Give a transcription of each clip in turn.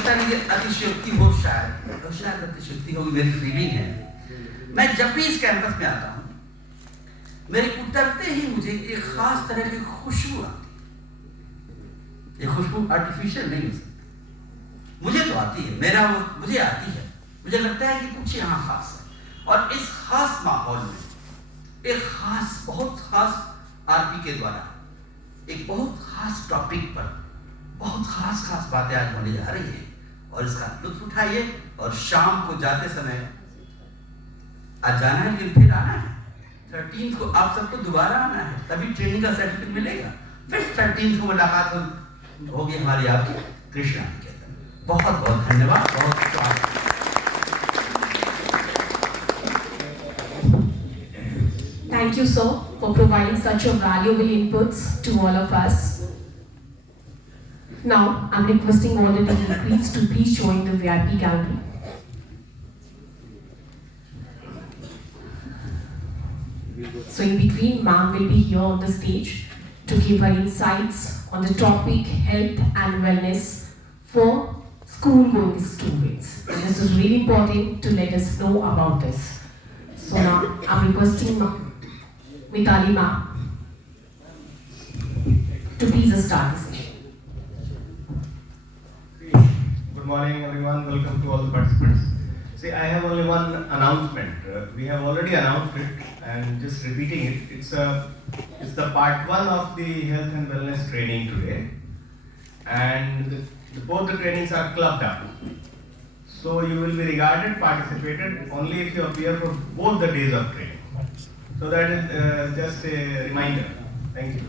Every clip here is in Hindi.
सकता है कि अतिशयोक्ति हो, शायद अतिशयोक्ति होगी, मेरी फीलिंग है। मैं जब भी इस कैंपस में आता हूँ, मेरे उतरते ही मुझे एक खास तरह की खुशबू आती है। ये खुशबू आर्टिफिशियल नहीं हो सकती, मुझे तो आती है, मुझे आती है। मुझे लगता है कि कुछ यहाँ खास है। और इस खास माहौल में एक खास, बहुत खास आरपी के द्वारा एक बहुत खास टॉपिक पर बहुत खास बातें आज होने जा रही हैं, और इसका लुत्फ उठाइए। और शाम को जाते समय, आज जाना है लेकिन फिर आना है 13 को, आप सबको दोबारा आना है, तभी ट्रेनिंग का सर्टिफिकेट मिलेगा। फिर 13 को मुलाकात होगी हमारी आपकी कृष्णा निकेतन। बहुत बहुत धन्यवाद, बहुत स्वागत। Thank you, sir, for providing such a valuable inputs to all of us. Now, I'm requesting all the dignitaries to please join the VIP gallery. So in between, ma'am will be here on the stage to give her insights on the topic health and wellness for school-going students. And this is really important to let us know about this. So now, I'm requesting Mitali ma'am to please start the session. Good morning everyone, welcome to all the participants. See, I have only one announcement. We have already announced it and just repeating it. It's the part 1 of the health and wellness training today. And both the trainings are clubbed up. So you will be regarded participated only if you appear for both the days of training. So that is just a reminder. Thank you.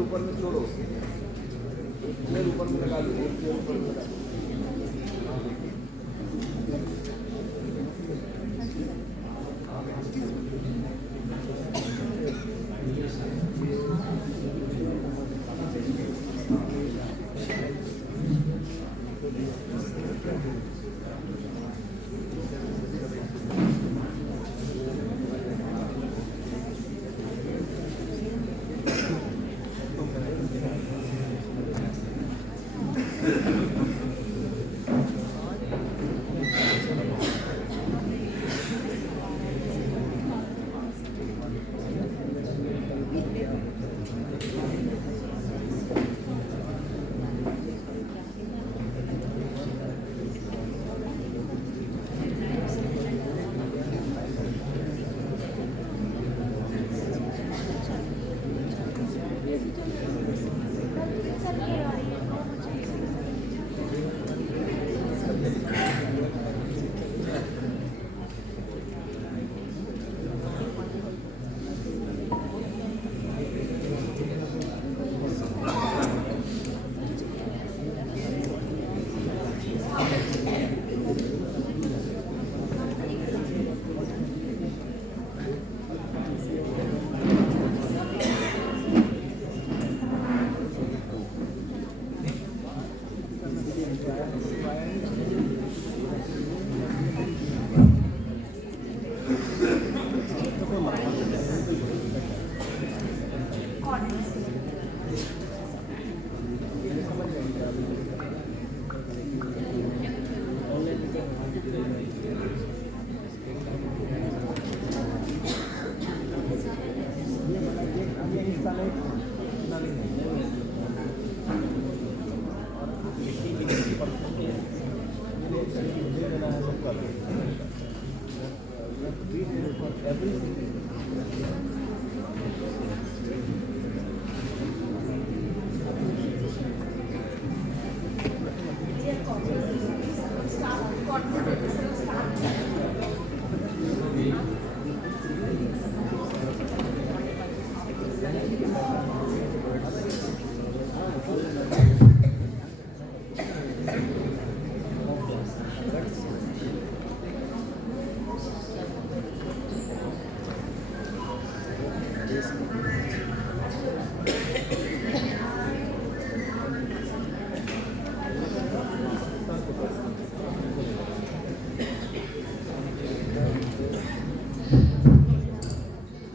ऊपर में छोड़ो, ऊपर में लगा दो, ऊपर में लगा दो।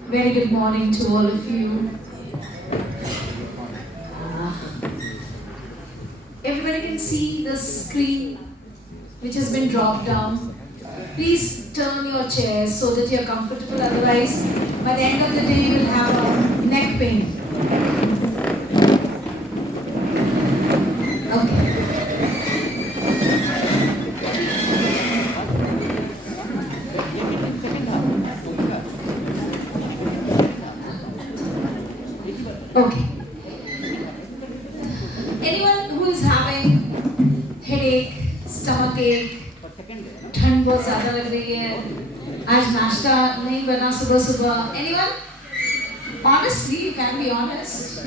Very good morning to all of you. Everybody can see the screen which has been dropped down. Please turn your chairs so that you're comfortable, otherwise by the end of the day you will have a neck pain. Okay. Okay. Anyone who is having headache, stomach ache, ठंड बहुत ज़्यादा लग रही है, आज नाश्ता नहीं बना सुबह सुबह, anyone? Honestly, you can be honest.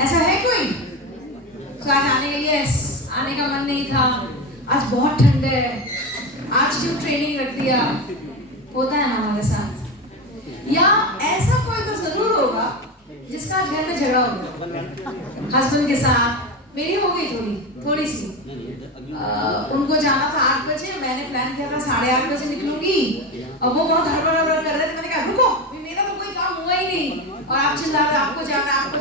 ऐसा है कोई? तो आज आने का yes, आने का मन नहीं था, आज बहुत ठंड है, आज क्यों ट्रेनिंग रख दिया, होता है ना हमारे साथ? या ऐसा कोई तो जरूर होगा जिसका आज घर में झगड़ा हो गया हस्बैंड के साथ, मेरी हो गई थोड़ी सी उनको जाना था 8 बजे, मैंने प्लान किया था 8:30 बजे निकलूंगी और वो बहुत हड़बड़ कर रहे थे, मैंने कहा रुको, मेरा तो कोई काम हुआ ही नहीं और आप चिल्ला रहे आपको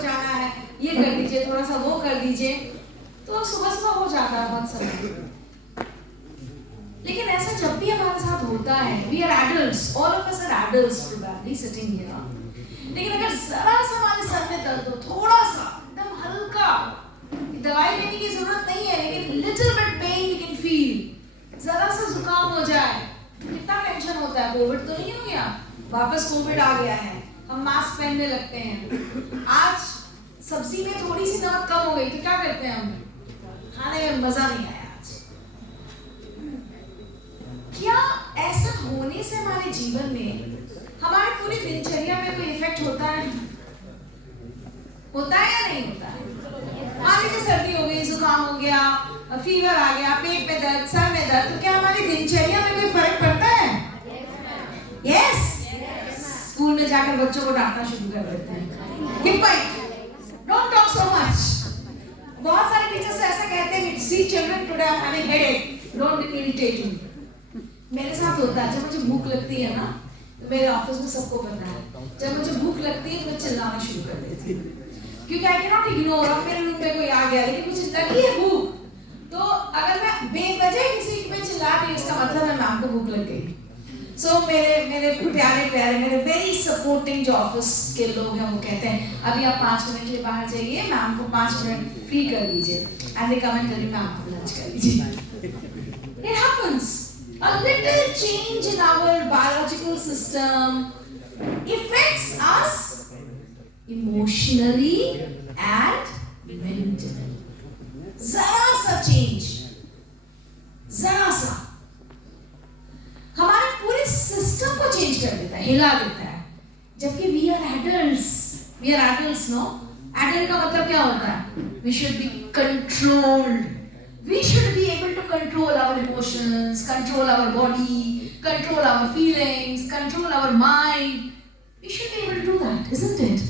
जाना है, ये कर दीजिए, थोड़ा सा वो कर दीजिए, तो सुबह हो जाता है बहुत समय। लेकिन ऐसा जब भी हमारे साथ होता है, we are adults, all of us are adults probably sitting here, लेकिन अगर जरा सा हमारे सर में दर्द हो, थोड़ा सा एकदम हल्का, दवाई लेने की जरूरत नहीं है, लेकिन little bit pain you can feel, जरा सा जुकाम हो जाए, कितना टेंशन होता है, कोविड तो नहीं हो गया, वापस कोविड आ गया है, हम मास्क पहनने लगते हैं, आज सब्जी में थोड़ी सी नमक कम हो गई तो क्या करते हैं हम, खाने में मजा नहीं आया आज। क्या ऐसा होने से हमारे जीवन में हमारे पूरी दिनचर्या में कोई इफेक्ट होता है या नहीं होता है? मान लीजिए सर्दी हो गई, जुकाम हो गया, फीवर आ गया, पेट में दर्द, सर में दर्द, तो क्या हमारी दिनचर्या में कोई फर्क पड़ता है? यस। स्कूल में जाकर बच्चों को डांटना शुरू कर देते हैं, keep quiet, don't talk so much. बहुत सारे टीचर्स ऐसा कहते हैं, see children today are having headache, don't irritate me. मेरे साथ होता है, जब मुझे भूख लगती है ना, तो मेरे ऑफिस में सबको पता है, जब मुझे भूख लगती है तो मैं चिल्लाना शुरू कर देती हूँ, क्योंकि आई कैन नॉट इग्नोर, अब मेरे रूम में कोई आ गया लेकिन मुझे लगी है भूख, तो अगर मैं बेवजह किसी पे चिल्ला रही हूँ, इसका मतलब है मैम को भूख लग गई। सो मेरे प्यारे मेरे वेरी सपोर्टिंग जो ऑफिस के लोग हैं, वो कहते हैं अभी आप 5 मिनट के लिए बाहर जाइए, मैम को 5 मिनट फ्री कर दीजिए, and they come and tell ma'am को लंच कर दीजिए। It happens, a little change in our biological system affects us emotionally and mentally. जरा सा चेंज, जरा सा हमारे पूरे सिस्टम को चेंज कर देता है, हिला देता है। जबकि we are adults, no? Adult का मतलब क्या होता है? We should be controlled. We should be able to control our emotions, control our body, control our feelings, control our mind. We should be able to do that, isn't it?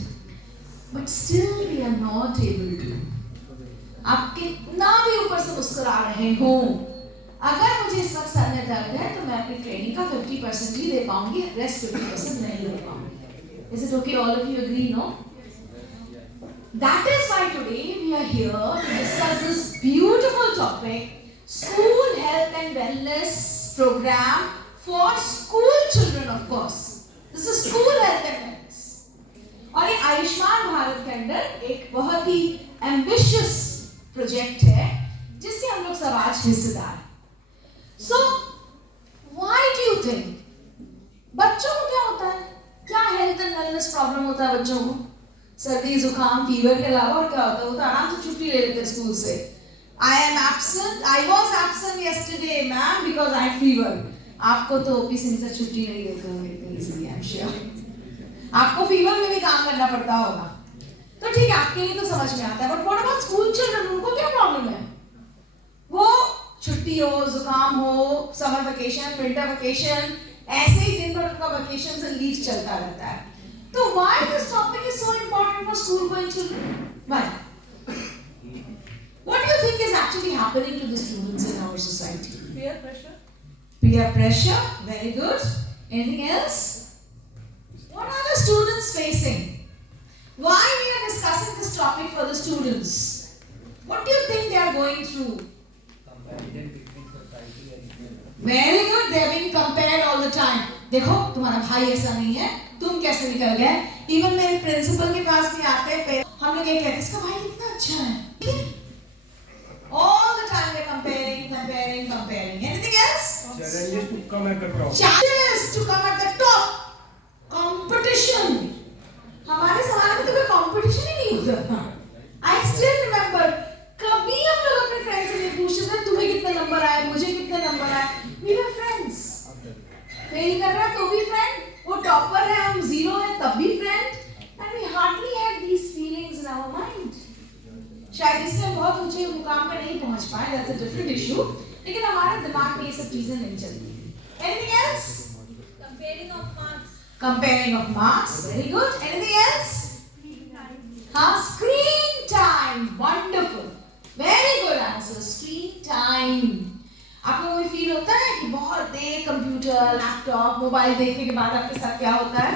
But still we are not able to. आप कितना भी ऊपर से मुस्कुरा रहे हो, अगर मुझे इस वक्त सर में दर्द है तो मैं अपनी ट्रेनिंग का 50% ही दे पाऊंगी, रेस्ट 50% नहीं दे पाऊंगी। Is it okay? All of you agree, no? That is why today we are here to discuss this beautiful topic, school health and wellness program for school children, of course. This is school health and wellness. और ये आयुष्मान भारत के अंदर एक बहुत ही ambitious प्रोजेक्ट है जिसके हम लोग सब आज हिस्सेदार हैं. So why do you think बच्चों को क्या होता है, क्या हेल्थ एंड वेलनेस प्रॉब्लम होता है बच्चों को? सर्दी जुकाम फीवर के अलावा और क्या होता है? वो तो आराम से छुट्टी ले लेते हैं स्कूल से. I was absent yesterday ma'am because I had fever. आपको तो ओपीसी से छुट्टी नहीं देते होंगे इतनी इजीली, आई एम श्योर. आपको फीवर में भी काम करना पड़ता होगा, तो ठीक है, आपके लिए तो समझ में आता है. But what about school children? उनको क्या प्रॉब्लम है? वो छुट्टी हो, जुकाम हो, समर वेकेशन, विंटर वेकेशन, ऐसे ही दिन भर उनका वेकेशन से लीव चलता रहता है. तो why this topic is so important for school going children? Why? What do you think is actually happening to the students in our society? Peer pressure. Peer pressure, very good. Anything else? What are the students facing? Why we are discussing this topic for the students? What do you think they are going through? Very good. They are being compared all the time. देखो तुम्हारा भाई ऐसा नहीं है, तुम कैसे निकल गए? Even मेरे प्रिंसिपल के पास भी आते हैं, हम लोग ये कहते हैं इसका भाई कितना अच्छा है. All the time they're comparing. Anything else? Challenges to come at the top. Challenges to come at the top. Competition. हमारे ज़माने में तो कोई कंपटीशन ही नहीं होता था. I still remember, कभी हम लोग अपने फ्रेंड से नहीं पूछते थे तुम्हें कितने नंबर आए, मुझे कितने नंबर आए. We were friends. फेल कर रहा है तो भी फ्रेंड, वो टॉपर है हम जीरो है तब भी friend. And we hardly had these feelings in our mind. शायद इसलिए हम बहुत ऊंचे मुकाम पे नहीं पहुंच पाए, that's a different issue. लेकिन हमारे दिमाग में ये सब चीजें नहीं चलती. Anything else? Comparing of marks, very good. Anything else? Screen time, wonderful. Very good answer. Screen time. आपको कोई फील होता है कि बहुत देर कंप्यूटर, लैपटॉप, मोबाइल देखने के बाद आपके साथ क्या होता है?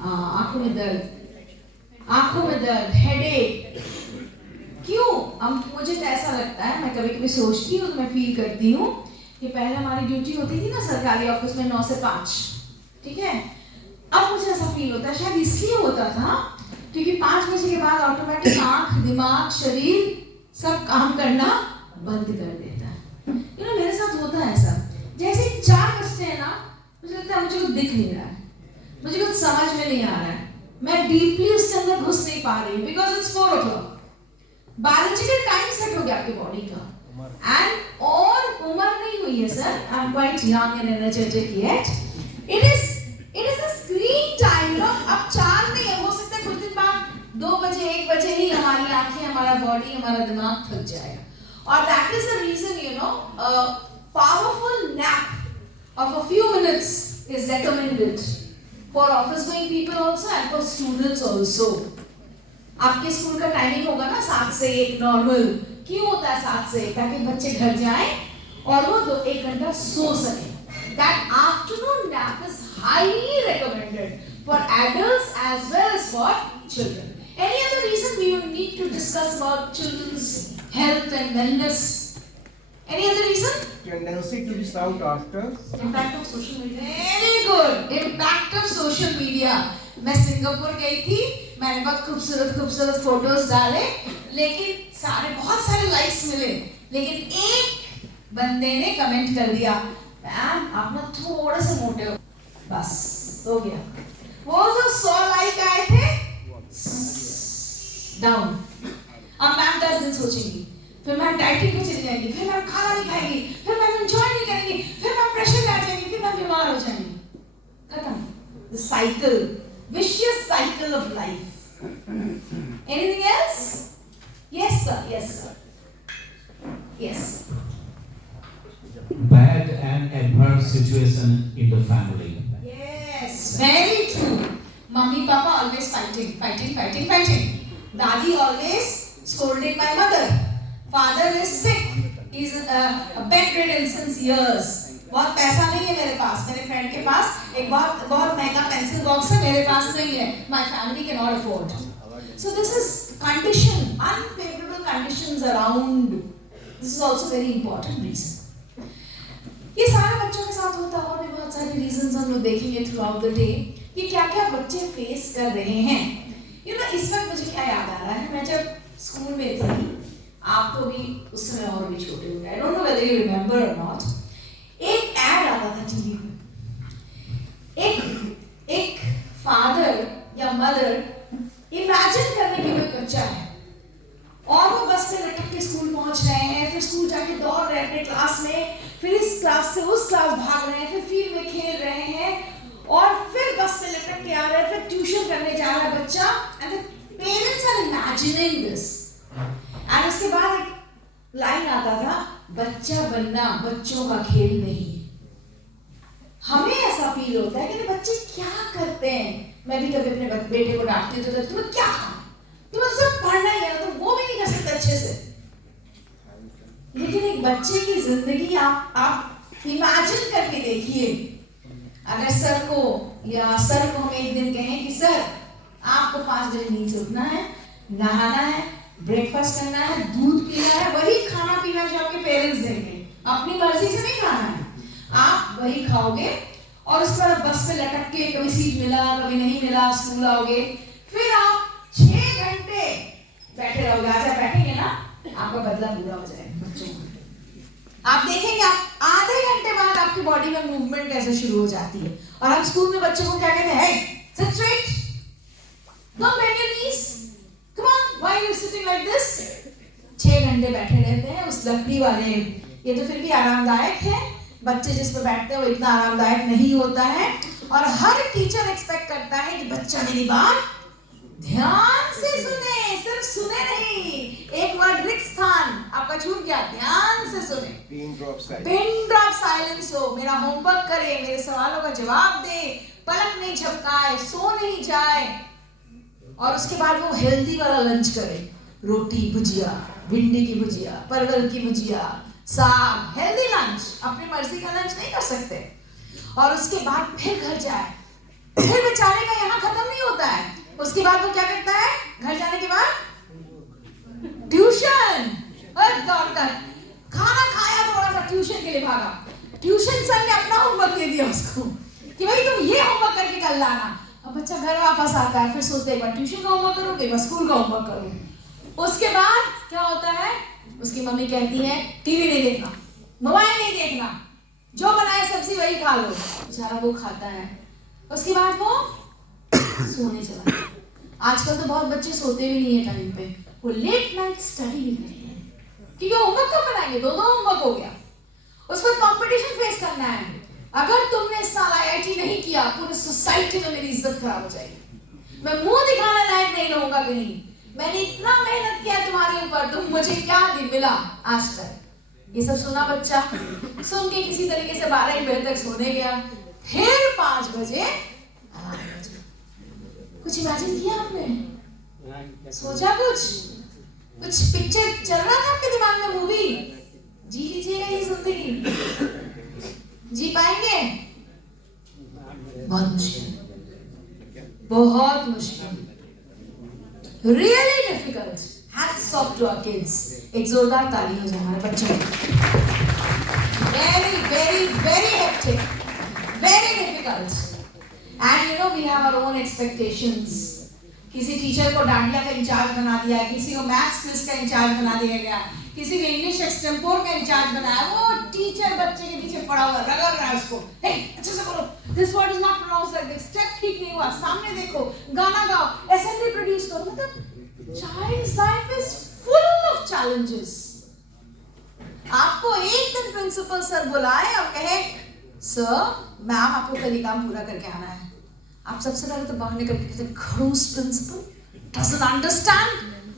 आंखों में दर्द, हेडेक. क्यों? मुझे तो ऐसा लगता है, मैं कभी-कभी सोचती हूँ तो मैं फील करती हूँ कि पहले हमारी ड्यूटी होती थी ना सरकारी ऑफिस में 9 से 5, ठीक है? अब मुझे ऐसा फील होता है शायद इसलिए होता था क्योंकि 5 बजे के बाद ऑटोमेटिक आंख, दिमाग, शरीर सब काम करना बंद कर देता है. You know, मेरे साथ होता है ऐसा. जैसे 4 बजते हैं ना, मुझे लगता है मुझे कुछ दिख नहीं रहा है, मुझे कुछ समझ में नहीं आ रहा है, मैं डीपली उसके अंदर घुस नहीं पा रही हूँ because it's 4 o'clock. Biological time set हो गया आपकी बॉडी का. एंड और उम्र नहीं हुई है sir, I am quite young and energetic yet. It is a screen time. अब 4 नहीं है, हो सकता है कुछ दिन बाद 2 बजे 1 बजे ही हमारी आंखें, हमारा बॉडी, हमारा दिमाग थक जाएगा. और that is the reason powerful nap of a few minutes is recommended for office going people also and for students also. आपके स्कूल का टाइमिंग होगा ना 7 से 1 नॉर्मल. क्यों होता है 7 से 1? ताकि बच्चे घर जाएं और वो 1 घंटा सो सकें. That afternoon nap is highly recommended for adults as well as for children. Any other reason we would need to discuss about children's health and wellness? Any other reason? Tendency to be sought after. Impact of social media. Very good. Impact of social media. मैं सिंगापुर गई थी, मैंने बहुत खूबसूरत फोटोज डाले, लेकिन बहुत सारे लाइक्स मिले, लेकिन एक बंदे ने कमेंट कर दिया, मैम आप ना थोड़े से मोटे हो. बस हो गया. वो जो 100 लाइक आए थे, डाउन. अब मैम 10 दिन सोचेंगी, फिर मैम डाइटिंग पे चली जाएंगी, फिर मैम खाना नहीं खाएंगी, फिर मैम एंजॉय नहीं करेंगी, फिर मैम प्रेशर में आ जाएंगी, फिर मैम बीमार हो जाएंगी. खत्म. The cycle, vicious cycle of life. Anything else? Yes sir, yes sir. Yes. Bad and adverse situation in the family. Yes, very true. Mummy, Papa always fighting. Dadi always scolding my mother. Father is sick. He's bedridden since years. बहुत पैसा नहीं है मेरे पास. मेरे फ्रेंड के पास एक बहुत महंगा पेंसिल बॉक्स है, मेरे पास नहीं है. My family cannot afford. So this is condition, unfavorable conditions around. This is also very important reason. ये सारे बच्चों के साथ होता है और भी बहुत सारे reasons हम लोग देखेंगे throughout the day कि क्या-क्या बच्चे face कर रहे हैं. You know, इस वक्त मुझे क्या याद आ रहा है, मैं जब स्कूल में थी, आप तो भी उस समय और भी छोटे होंगे. I don't know whether you remember or not. एक ad आता था टीवी में. एक फादर या मदर इमेजिन करने की कोई बच्चा है और वो बस में लटक के स्कूल पहुंच रहे हैं, फिर स्कूल जाके दौड़ रहे हैं अपने क्लास में, फिर इस क्लास से उस क्लास भाग रहे हैं, फिर फील्ड में खेल रहे हैं और फिर बस में लटक के आ रहे हैं, फिर ट्यूशन करने जा रहा है बच्चा. And the parents are imagining this. And उसके बाद एक लाइन आता था, बच्चा बनना बच्चों का खेल नहीं. हमें ऐसा फील होता है कि बच्चे क्या करते हैं. मैं भी कभी अपने बेटे को डांटती हूँ तो तुम्हें क्या खाना, तुम्हें सिर्फ पढ़ना ही है, तो वो भी नहीं कर सकते अच्छे से. लेकिन एक बच्चे की जिंदगी आप इमेजिन करके देखिए. अगर सर को हम एक दिन कहें कि सर आपको 5 बजे नींद से उठना है, नहाना है, ब्रेकफास्ट करना है, दूध पीना है, वही खाना पीना जो आपके पेरेंट्स देंगे, अपनी मर्जी से नहीं खाना है, आप वही खाओगे और उसके बाद बस में लटक के कभी सीट मिला कभी नहीं मिला स्कूल आओगे, फिर आप 6 घंटे बैठे रहोगे. आजा बैठेंगे ना, आपका बदला पूरा हो जाएगा बच्चों को. आप देखेंगे आप आधे घंटे बाद आपकी बॉडी में मूवमेंट कैसे शुरू हो जाती है. और हम स्कूल में बच्चों को क्या कहते हैं, sit straight, don't bend your knees, come on, why are you sitting like this. 6 घंटे बैठे रहते हैं उस लकड़ी वाले. ये तो फिर भी आरामदायक है, बच्चे जिस पर बैठते हैं वो इतना आरामदायक नहीं होता है. और हर टीचर एक्सपेक्ट करता है कि बच्चा मेरी बात ध्यान से सुने, सिर्फ सुने नहीं. एक वर्ड रिक्त स्थान आपका छूट गया, ध्यान से सुने. पिन ड्रॉप साइलेंस हो, मेरा होमवर्क करे, मेरे सवालों का जवाब दे, पलक नहीं झपकाए, सो नहीं जाए. और उसके बाद वो हेल्दी वाला लंच करे, रोटी भुजिया, भिंडी की भुजिया, परवल की भुजिया, साग, हेल्दी लंच. अपनी मर्जी का लंच नहीं कर सकते. और उसके बाद फिर घर जाए. फिर बेचारे का यहाँ खत्म नहीं होता है. उसके बाद वो क्या करता है, घर जाने के बाद ट्यूशन. खाना खाया, थोड़ा सा ट्यूशन के लिए भागा. ट्यूशन सर ने अपना होमवर्क दे दिया उसको कि भाई तुम ये होमवर्क करके कल लाना. अब बच्चा घर वापस आता है, फिर सोचते एक बार ट्यूशन का होमवर्क करूँ, एक बार स्कूल का होमवर्क करूँ. उसके बाद क्या होता है, उसकी मम्मी कहती है टीवी नहीं देखना, मोबाइल नहीं देखना, जो बनाए सब्जी वही खा लो. बेचारा वो खाता है. उसके बाद वो सोने चला. आजकल तो बहुत बच्चे सोते भी नहीं है टाइम पे, वो लेट नाइट स्टडी भी करते हैं क्योंकि होमवर्क कब बनाएंगे, 2 होमवर्क हो गया. उसको कंपटीशन फेस करना है. अगर तुमने इस साल IIT नहीं किया, पूरी सोसाइटी में मेरी इज्जत खराब हो जाएगी, मैं मुंह दिखाने लायक नहीं रहूंगा कहीं. मैंने इतना मेहनत किया तुम्हारे ऊपर, तुम मुझे क्या मिला आज तक. ये सब सुना बच्चा, सुन के किसी तरीके से 12 बजे तक सोने गया. फिर 5 बजे कुछ इमेजिन किया आपने, सोचा कुछ पिक्चर चल रहा था आपके दिमाग में, मूवी. जी लीजिएगा ये जिंदगी, जी पाएंगे? बहुत मुश्किल, बहुत मुश्किल, really difficult. Hats off to our kids. एक जोरदार ताली हो जाए हमारे बच्चों को. Very, very, very hectic, very difficult. And you know we have our own expectations. किसी टीचर को डांडिया का इंचार्ज बना दिया है, किसी को मैथ्स क्विज का इंचार्ज बना दिया गया, किसी को इंग्लिश एक्सटेम्पोर का इंचार्ज बनाया. वो टीचर बच्चे के पीछे पड़ा हुआ रगड़ रहा है उसको. हे अच्छे से बोलो, this word is not pronounced like this, step ठीक नहीं हुआ, सामने देखो, गाना गाओ, असेंबली प्रोड्यूस करो. मतलब child's life is full of challenges. आपको एक दिन प्रिंसिपल सर बुलाए और कहे सर मैम आपको कल ये काम पूरा करके आना है. आप सबसे पहले तो बाहर निकल के कहते खड़ूस principal doesn't understand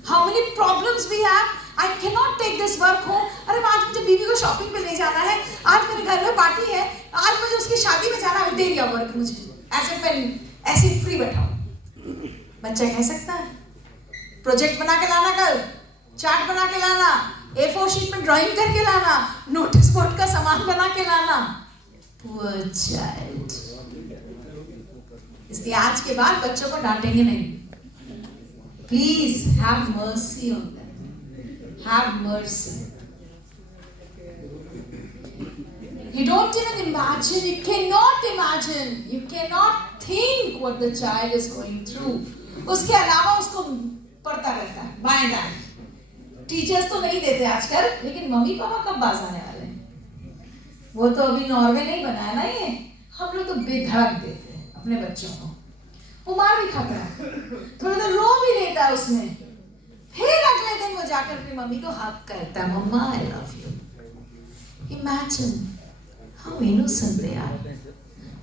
how many problems we have. I cannot take this work home. अरे आज मुझे बीवी को शॉपिंग पे ले जाना है, आज मेरे घर में पार्टी है, आज मुझे उसकी शादी में जाना है, दे दिया वर्क मुझे, ऐसे मैं ऐसे फ्री बैठा हूँ. बच्चा कह सकता है प्रोजेक्ट बना के लाना, कल चार्ट बना के लाना, A4 शीट में ड्राइंग करके लाना, नोटिस बोर्ड का सामान बना के लाना. Poor child. इसलिए आज के बाद बच्चों को डांटेंगे नहीं. Please have mercy on them. Have mercy. You don't even imagine, you cannot think what the child is going through. उसके अलावा उसको पढ़ता रहता है बाएं दाएं. टीचर्स तो नहीं देते आजकल, लेकिन मम्मी पापा कब बाज आने वाले हैं? वो तो अभी नॉर्वे नहीं बनाया ना ये. हम लोग तो बेधड़क देते हैं अपने बच्चों को. वो मार भी खाता है, थोड़ा तो रो भी लेता है उसमें. फिर अगले दिन वो जाकर अपनी मम्मी को हक करता है, mamma I love you. Imagine how innocent they are,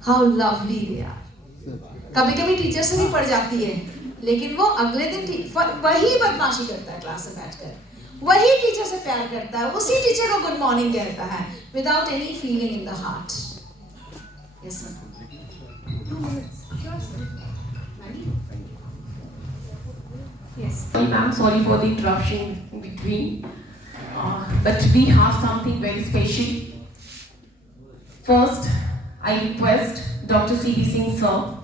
how lovely they are. कभी कभी टीचर से भी पड़ जाती है, लेकिन वो अगले दिन वही बदमाशी करता है क्लास में बैठकर, वही टीचर से प्यार करता है, उसी टीचर को गुड मॉर्निंग कहता है without any feeling in the heart. Yes sir. Yes. Ma'am, sorry for the interruption in between, but we have something very special. First, I request Dr. C.B. Singh sir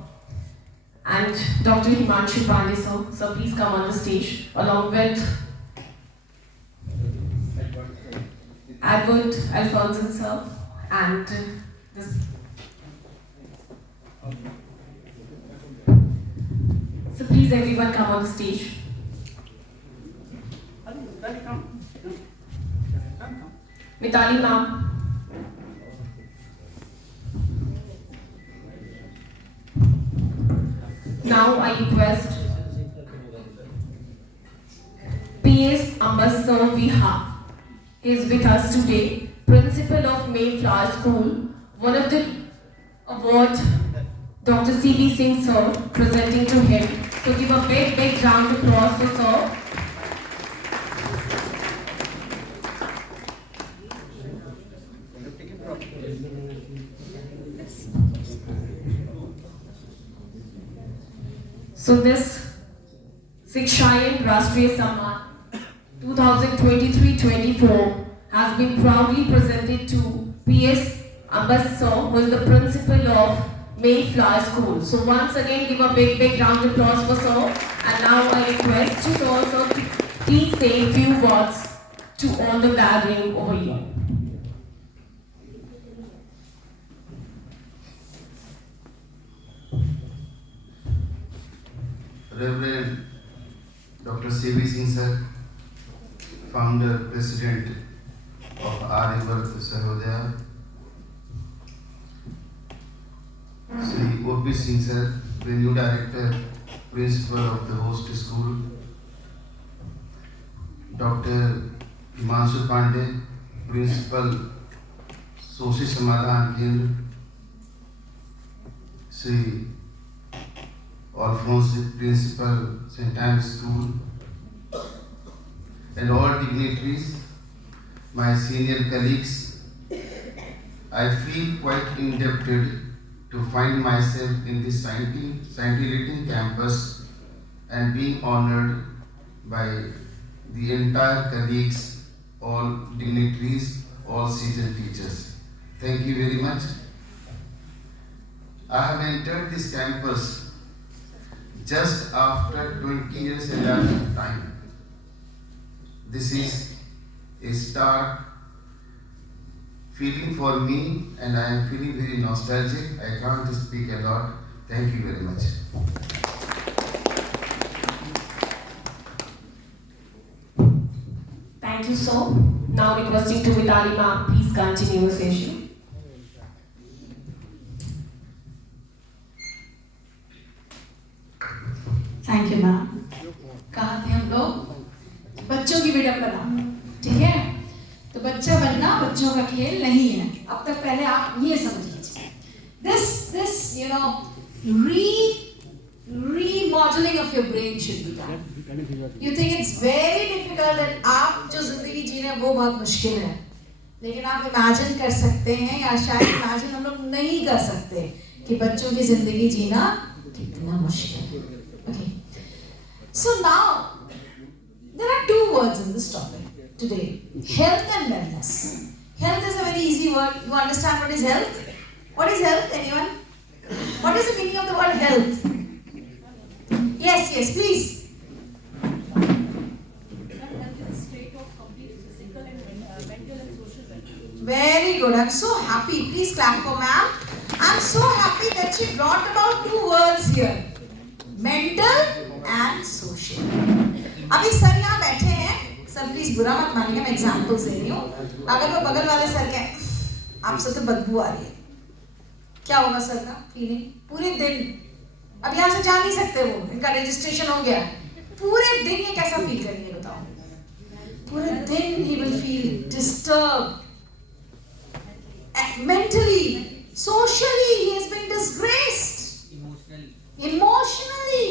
and Dr. Himanshu Pandey sir. Sir, please come on the stage along with Edward Alfonso sir and this. So please everyone come on the stage. Mitali ma'am. Now I request P.S. Ambassador we have is with us today, Principal of Mayflower School, one of the award Dr. C.B. Singh sir presenting to him. So give a big round of applause for sir. So this Shikshayan Rashtriya Samman 2023-24 has been proudly presented to P.S. Ambassador, who is the principal of Mayflower School. So once again give a big round of applause for sir. And now I request you sir to please say a few words to all the gathering over here. Reverend Dr. C.B. Singh sir, founder, president of Aryavarth Sahodaya, Sri O.P. Singh sir, the new director, principal of the host school, Dr. Himanshu Pandey, principal, Social Samadhan Kendra, Sri Alphonse, principal, St. Anne's School, and all dignitaries, my senior colleagues. I feel quite indebted to find myself in this scintillating campus and being honored by the entire colleagues, all dignitaries, all seasoned teachers. Thank you very much. I have entered this campus just after 20 years elapsed time. This is a stark feeling for me, and I am feeling very nostalgic. I can't speak a lot. Thank you very much. Thank you sir. Now requesting to Mitali ma'am, please continue the session. Thank you ma'am. कहाँ थे हम लोग? बच्चों की विडंबना. ठीक है, तो बच्चा बनना बच्चों का खेल नहीं है. अब तक पहले आप ये समझ लीजिए. This you know remodeling of your brain should be done. You think it's very difficult and आप जो जिंदगी जी रहे हैं वो बहुत मुश्किल है, लेकिन आप इमेजिन कर सकते हैं, या शायद इमेजिन हम लोग नहीं कर सकते कि बच्चों की जिंदगी जीना कितना मुश्किल है. Okay. So now, there are two words in this topic today: health and wellness. Health is a very easy word. You understand what is health? What is health? Anyone? What is the meaning of the word health? Yes, please. good. I'm so happy. Please clap for ma'am. I'm so happy that she brought about 2 words here. Mental and social. अभी सर यहाँ बैठे हैं. सर प्लीज बुरा मत मानिए, मैं एग्जाम्पल्स दे रही हूँ. अगर वो बगल वाले सर के आपसे तो बदबू आ रही है, क्या होगा सर का फीलिंग? पूरे दिन, अब यहाँ से जा नहीं सकते, वो इनका रजिस्ट्रेशन हो गया, पूरे दिन ये कैसा फील करेंगे बताओ? पूरे दिन he will feel disturbed, mentally, socially he has been disgraced, emotionally,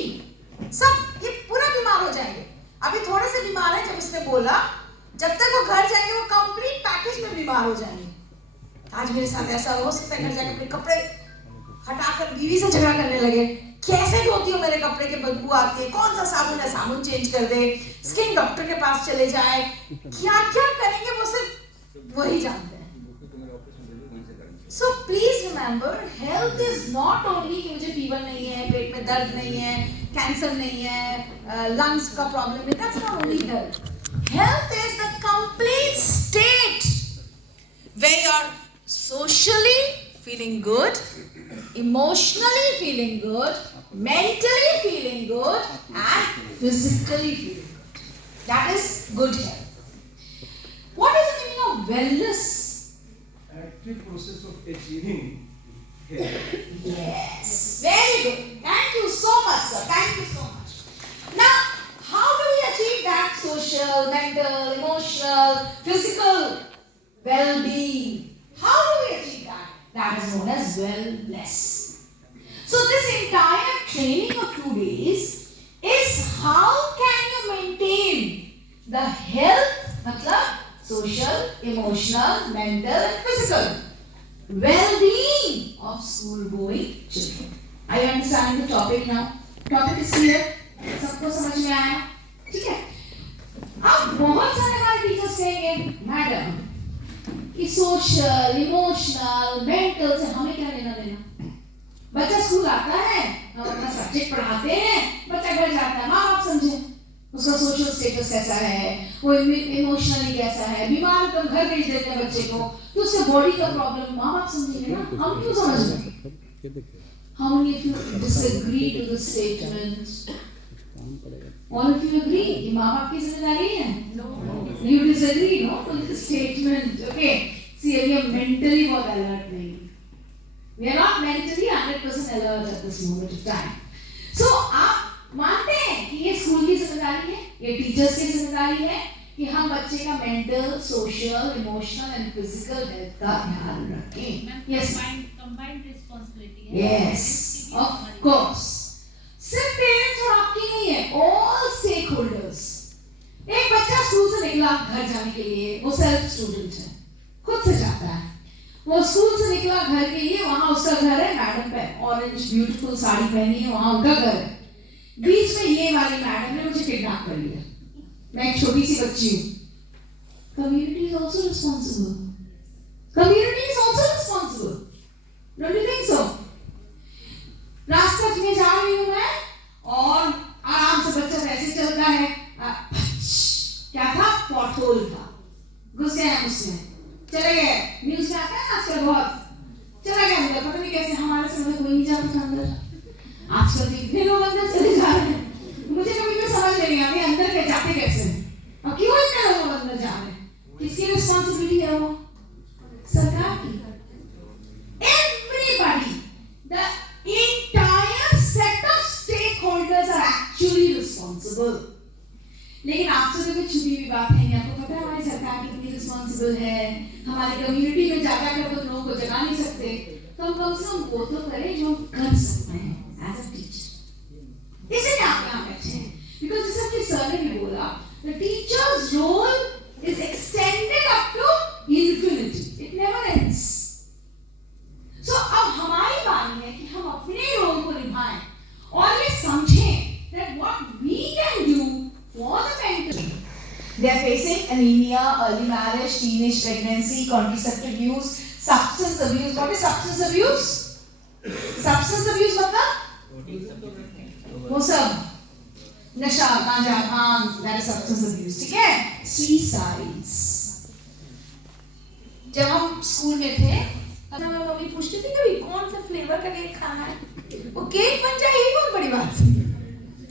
सब ये पूरा बीमार हो जाएंगे. अभी थोड़े से बीमार है, जब इसने बोला जब तक वो घर जाएंगे वो कंप्लीट पैकेज में बीमार हो जाएंगे. आज मेरे साथ ऐसा हो सकता है, घर जाकर अपने कपड़े हटाकर बीवी से झगड़ा करने लगे, कैसे धोती हो मेरे कपड़े के, बदबू आती है, कौन सा साबुन है, साबुन चेंज कर दे, स्किन डॉक्टर के पास चले जाए, क्या क्या करेंगे वो सिर्फ वही जानते हैं. So please remember, health is not only कि मुझे फीवर नहीं है, पेट में दर्द नहीं है, कैंसर नहीं है, लंग्स का प्रॉब्लम नहीं, that's not only health. Health is the complete state where you're socially feeling good, emotionally feeling good, mentally feeling good, and physically feeling good. That is good health. What is the meaning of wellness? Active process of achieving health. Yes, very good. Thank you so much, sir. Thank you so much. Now, how do we achieve that social, mental, emotional, physical well-being? How do we achieve that? That is known as wellness. So this entire training of 2 days is how can you maintain the health, matlab social, emotional, mental and physical well-being of school-going children. Are you understanding the topic now? Topic is clear? सबको समझ में आया? ठीक है? अब बहुत सारे हमारे टीचर्स कहेंगे, मैडम कि सोशल, इमोशनल, मेंटल से हमें क्या लेना देना? बच्चा स्कूल आता है, हम अपना सब्जेक्ट पढ़ाते हैं, बच्चा घर जाता है, माँ बाप समझे उसका सोशल स्टेटस कैसा है, वो इमोशनली कैसा है, बीमार तो घर भेज देते हैं बच्चे को, तो उसके बॉडी का प्रॉब्लम माँ बाप समझेंगे ना, हम क्यों समझ रहे? How many of you disagree to the statement? All of you agree कि माँ बाप की जिम्मेदारी है? No. You disagree, no, to the statement. Okay. See, अभी हम mentally बहुत alert नहीं. We are not mentally 100% alert at this moment of time. So आप मानते हैं कि ये स्कूल की जिम्मेदारी है, ये टीचर्स की जिम्मेदारी है कि हम बच्चे का mental, social, emotional and physical health का ध्यान रखें. Yes. Combined responsibility. Yes, of course. सिर्फ पेरेंट्स और आपकी नहीं है, all stakeholders. एक बच्चा स्कूल से निकला घर जाने के लिए, वो सेल्फ स्टूडेंट है, खुद से जाता है. वो स्कूल से निकला घर के लिए, वहाँ उसका घर है, मैडम पे ऑरेंज ब्यूटीफुल साड़ी पहनी है, वहाँ उनका घर है. बीच में ये वाली मैडम ने मुझे किडनैप कर लिया, मैं एक छोटी सी बच्ची हूँ. Community is also responsible. Community is also responsible. Don't you think so? रास्ते में जा रही हूँ मैं और आराम से बच्चा वैसे चलता है, क्या था, पॉटहोल था, घुस गए हम उसमें, चले गए. न्यूज़ में आता है ना आजकल बहुत, चला गया अंदर, पता नहीं कैसे, हमारे समय कोई नहीं जाता था अंदर. आजकल कितने लोग अंदर चले जा रहे हैं, मुझे कभी भी समझ नहीं आती अंदर के जाते कैसे और क्यों इतने लोग अंदर जा रहे हैं. किसकी रिस्पॉन्सिबिलिटी है वो? सरकार की. Everybody, the entire set of stakeholders are actually responsible. लेकिन आपसे तो कुछ छुपी हुई बात है, आपको पता है हमारी सरकार कितनी रिस्पॉन्सिबल है. हमारी कम्युनिटी में जाकर कर तो लोगों को जगा नहीं सकते, तो हम कम से कम वो तो करें जो कर सकते हैं एज अ टीचर. इसलिए आप यहाँ बैठे हैं, बिकॉज जैसे आपके सर ने भी बोला, the teacher's role is extended up to infinity. It never ends. So अब हमारी बारी है कि हम अपने रोल को निभाएं और ये समझें that what we can do for the mental. They are facing anemia, early marriage, teenage pregnancy, contraceptive use, substance abuse. What is substance abuse? Substance abuse मतलब वो सब नशा, गांजा, भांग, that is substance abuse. ठीक है? Suicides. जब हम स्कूल में थे तब मैं मम्मी पूछती थी कभी कौन सा फ्लेवर का केक खाना है, वो केक बन जाए यही बहुत बड़ी बात थी।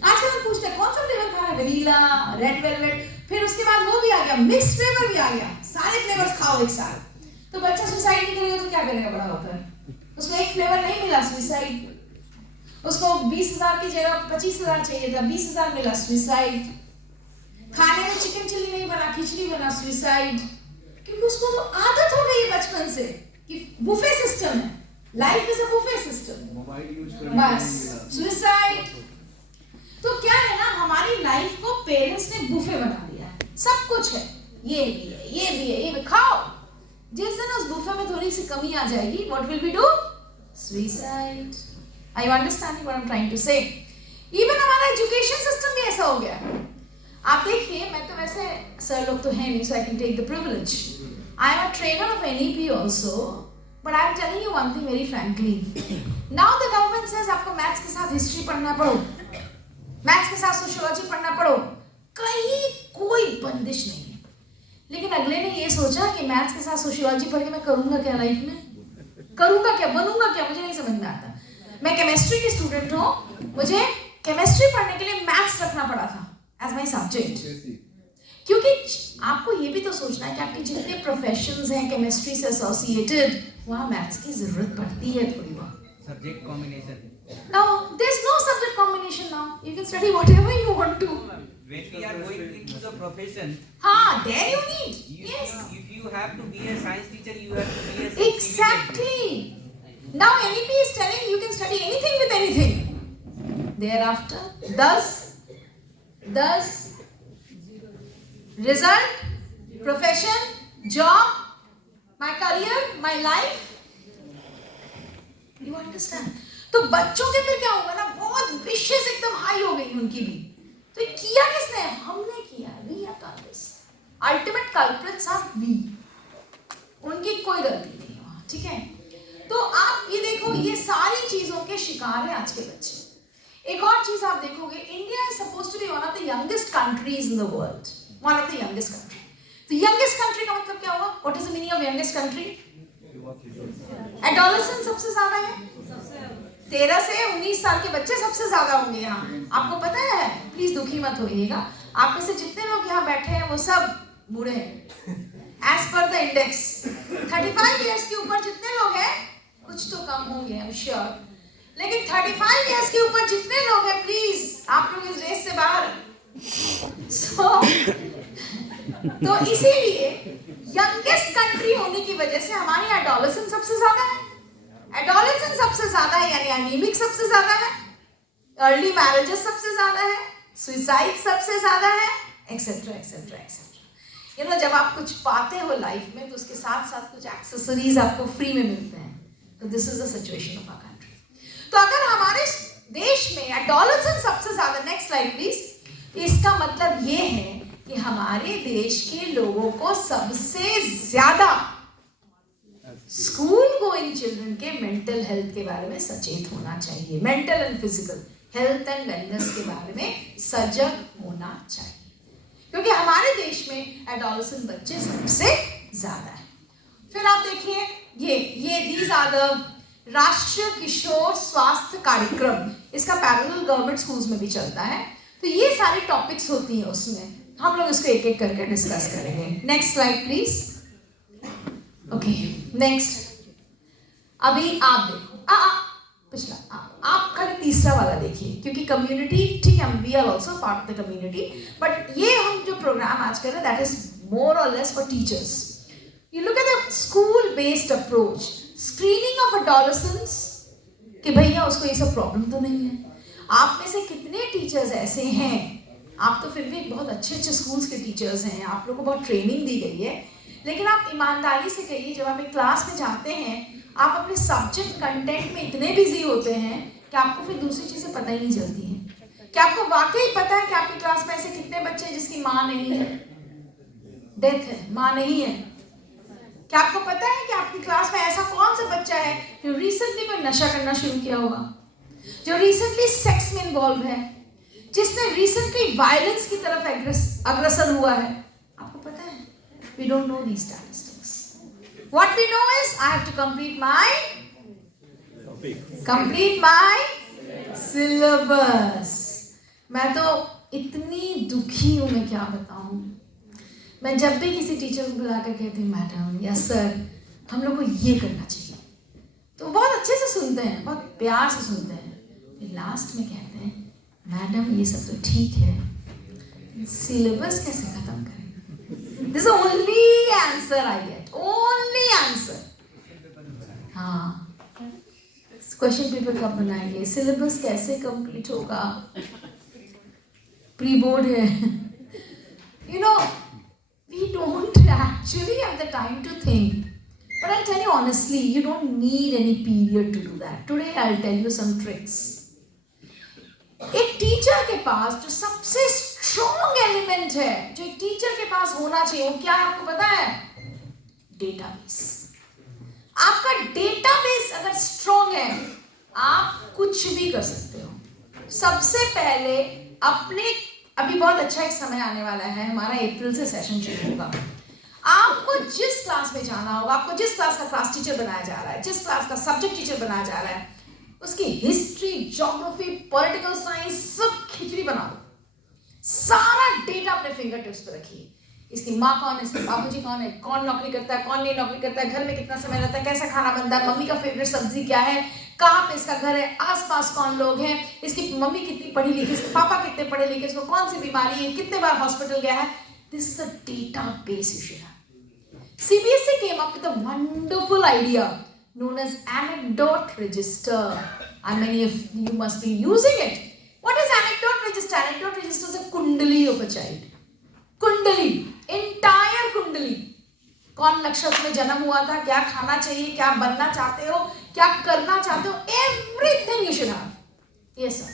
आजकल हम पूछते हैं कौन सा फ्लेवर खाना है, वनीला, रेड वेलवेट, फिर उसके बाद वो भी आ गया, मिक्स फ्लेवर भी आ गया, सारे फ्लेवर्स खाओ एक साथ। तो बच्चा सुसाइड नहीं करेगा तो क्या करेगा बड़ा होकर? उसको एक फ्लेवर नहीं मिला, सुसाइड। उसको 20,000 की जगह 25,000 चाहिए था, 20,000 मिला, सुसाइड। खाने में चिकन चिल्ली नहीं बना, खिचड़ी बना, सुसाइड। क्योंकि उसको तो आदत हो गई है बचपन से कि बुफे सिस्टम है, life is a buffet system, बस सुसाइड। तो क्या है ना, हमारी लाइफ को पेरेंट्स ने बुफे बना दिया है, सब कुछ है, ये भी है, ये भी है, ये भी खाओ। जिस दिन उस बुफे में थोड़ी सी कमी आ जाएगी, what will we do? Suicide. Are you understanding what I'm trying to say? Even हमारा एजुकेशन सिस्टम भी ऐसा हो गया है। आप देखिए, मैं तो वैसे सर लोग तो हैं नहीं, so I can take the privilege. I am a trainer of NEP also, but I am telling you one thing very frankly. Now the government says आपको मैथ्स के साथ हिस्ट्री पढ़ना पड़ो, मैथ्स के साथ सोशियोलॉजी पढ़ना पड़ो, कहीं कोई बंदिश नहीं है। लेकिन अगले ने ये सोचा कि मैथ्स के साथ सोशियोलॉजी पढ़ के मैं करूंगा क्या लाइफ में, करूंगा क्या, बनूंगा क्या, मुझे नहीं समझ में आता। मैं केमिस्ट्री की स्टूडेंट हूँ, मुझे केमिस्ट्री पढ़ने के लिए मैथ्स रखना पड़ा था एज माई सब्जेक्ट, क्योंकि आपको ये भी तो सोचना है कि आपके जितने प्रोफेशंस हैं केमिस्ट्री से एसोसिएटेड, वहाँ मैथ्स की जरूरत पड़ती है थोड़ी बहुत। Subject combination. Now there's no subject combination now. You can study whatever you want to. When we are going into the profession, there you need. Yes. If you have to be a science teacher, you have to be a Exactly. Now NEP is telling you can study anything with anything. Thereafter, thus, result, profession, job, my career, my life. You understand? तो बच्चों के अंदर क्या होगा ना, बहुत विशेष एकदम हाई हो गई उनकी भी। तो ये किया किसने? हमने किया। We have done this. Ultimate culprits are we. उनकी कोई गलती नहीं वहाँ, ठीक है? तो आप ये देखो, ये सारी चीजों के शिकार हैं आज के बच्चे। एक और चीज आप देखोगे, India is supposed to be one of the youngest countries in the world. One of the youngest country. तो youngest country का मतलब क्या हुआ? What is the meaning of youngest country? Adolescent सबसे ज्यादा है। 13 से 19 साल के बच्चे सबसे ज्यादा होंगे यहाँ। आपको पता है? प्लीज दुखी मत होइएगा, आप में से जितने लोग यहाँ बैठे हैं वो सब बूढ़े हैं। As per the index, 35 years के ऊपर जितने लोग हैं, कुछ तो कम होंगे I'm sure, लेकिन 35 years के ऊपर जितने लोग हैं, प्लीज आप लोग इस रेस से बाहर। तो इसीलिए यंगेस्ट कंट्री होने की वजह से हमारी एडोलेसेंस सबसे ज्यादा है, एडोलेसेंस सबसे ज्यादा है, यानी एनीमिक सबसे ज्यादा है, अर्ली मैरिजेस सबसे ज्यादा है, सुसाइड सबसे ज्यादा है, etcetera etcetera etcetera. You know, जब आप कुछ पाते हो लाइफ में तो उसके साथ साथ कुछ एक्सेसरीज आपको फ्री में मिलते हैं। तो this is the situation of our country. तो अगर हमारे देश में एडोलेसेंस सबसे ज्यादा, नेक्स्ट स्लाइड प्लीज, इसका मतलब ये है कि हमारे देश के लोगों को सबसे ज्यादा स्कूल गोइंग चिल्ड्रन के मेंटल हेल्थ के बारे में सचेत होना चाहिए, mental and physical health and wellness के बारे में सजग होना चाहिए, क्योंकि हमारे देश में एडोलेसेंट बच्चे सबसे ज्यादा है। फिर आप देखिए, ये दीज आर द राष्ट्रीय किशोर स्वास्थ्य कार्यक्रम, इसका पैरेलल गवर्नमेंट स्कूल्स में भी चलता है। तो ये सारी टॉपिक्स होती हैं उसमें, हम लोग इसको एक एक करके डिस्कस करेंगे। Next slide please. Okay, next. अभी आप देखो, पिछला आप खाली तीसरा वाला देखिए, क्योंकि कम्युनिटी, ठीक है, we are also part of the community, but ये हम जो प्रोग्राम आज कर रहे हैं दैट इज मोर और less for teachers. You look at the school based approach, screening of adolescence, कि भैया उसको ये सब प्रॉब्लम तो नहीं है। आप में से कितने टीचर्स ऐसे हैं, आप तो फिर भी बहुत अच्छे अच्छे स्कूल्स के टीचर्स हैं, आप लोगों को बहुत ट्रेनिंग दी गई है, लेकिन आप ईमानदारी से कहिए, जब आप एक क्लास में जाते हैं आप अपने सब्जेक्ट कंटेंट में इतने बिजी होते हैं कि आपको फिर दूसरी चीज़ें पता ही नहीं चलती हैं। क्या आपको वाकई पता है कि आपकी क्लास में ऐसे कितने बच्चे हैं जिसकी माँ नहीं है, डेथ है, माँ नहीं है? क्या आपको पता है कि आपकी क्लास में ऐसा कौन सा बच्चा है जो रिसेंटली कोई नशा करना शुरू किया होगा, जो रिसेंटली सेक्स में इन्वॉल्व है, जिसने रिसेंटली वायलेंस की तरफ अग्रसर हुआ है? आपको पता है? We don't know these statistics. What we know is I have to complete my syllabus. मैं तो इतनी दुखी हूँ, मैं क्या बताऊँ. मैं जब भी किसी टीचर को बुला कर कहती हूँ मैडम या सर हम लोग को ये करना चाहिए, तो बहुत अच्छे से सुनते हैं, बहुत प्यार से सुनते हैं. लास्ट में कहते हैं मैडम ये सब तो ठीक है, सिलेबस कैसे खत्म करें. This is only answer I get, only answer. हाँ, क्वेश्चन पेपर कब बनाएंगे, सिलेबस कैसे कंप्लीट होगा, प्री बोर्ड है. You know, we don't actually have the time to think. But I'll tell you honestly, you don't need any period to do that. Today I'll tell you some tricks. एक टीचर के पास जो सबसे स्ट्रॉन्ग एलिमेंट है, जो एक टीचर के पास होना चाहिए, वो क्या है आपको पता है? डेटाबेस. आपका डेटाबेस अगर स्ट्रॉन्ग है, आप कुछ भी कर सकते हो. सबसे पहले अपने, अभी बहुत अच्छा एक समय आने वाला है, हमारा अप्रैल से सेशन शुरू होगा. आपको जिस क्लास में जाना होगा, आपको जिस क्लास का क्लास टीचर बनाया जा रहा है, जिस क्लास का सब्जेक्ट टीचर बनाया जा रहा है, उसकी हिस्ट्री, ज्योग्राफी, पॉलिटिकल साइंस सब खिचड़ी बना दो. सारा डेटा अपने फिंगर टिप्स पे रखिए. इसकी माँ कौन है, इसके बाबूजी कौन है, कौन नौकरी करता है, कौन नहीं नौकरी करता है, घर में कितना समय रहता है, कैसा खाना बनता है, मम्मी का फेवरेट सब्जी क्या है, कहाँ पे इसका घर है, आसपास कौन लोग हैं, इसकी मम्मी कितनी पढ़ी लिखी, इसके पापा कितने पढ़े लिखे, इसको कौन सी बीमारी है, कितने बार हॉस्पिटल गया है. This is a database you should have. CBSE came up with a wonderful idea known as anecdote register, and many of you must be using it. What is anecdote register? Anecdote register is a kundali of a child. Kundali, entire kundali. कौन नक्षत्र में जन्म हुआ था, क्या खाना चाहिए, क्या बनना चाहते हो, क्या करना चाहते हो, everything you should have. Yes sir.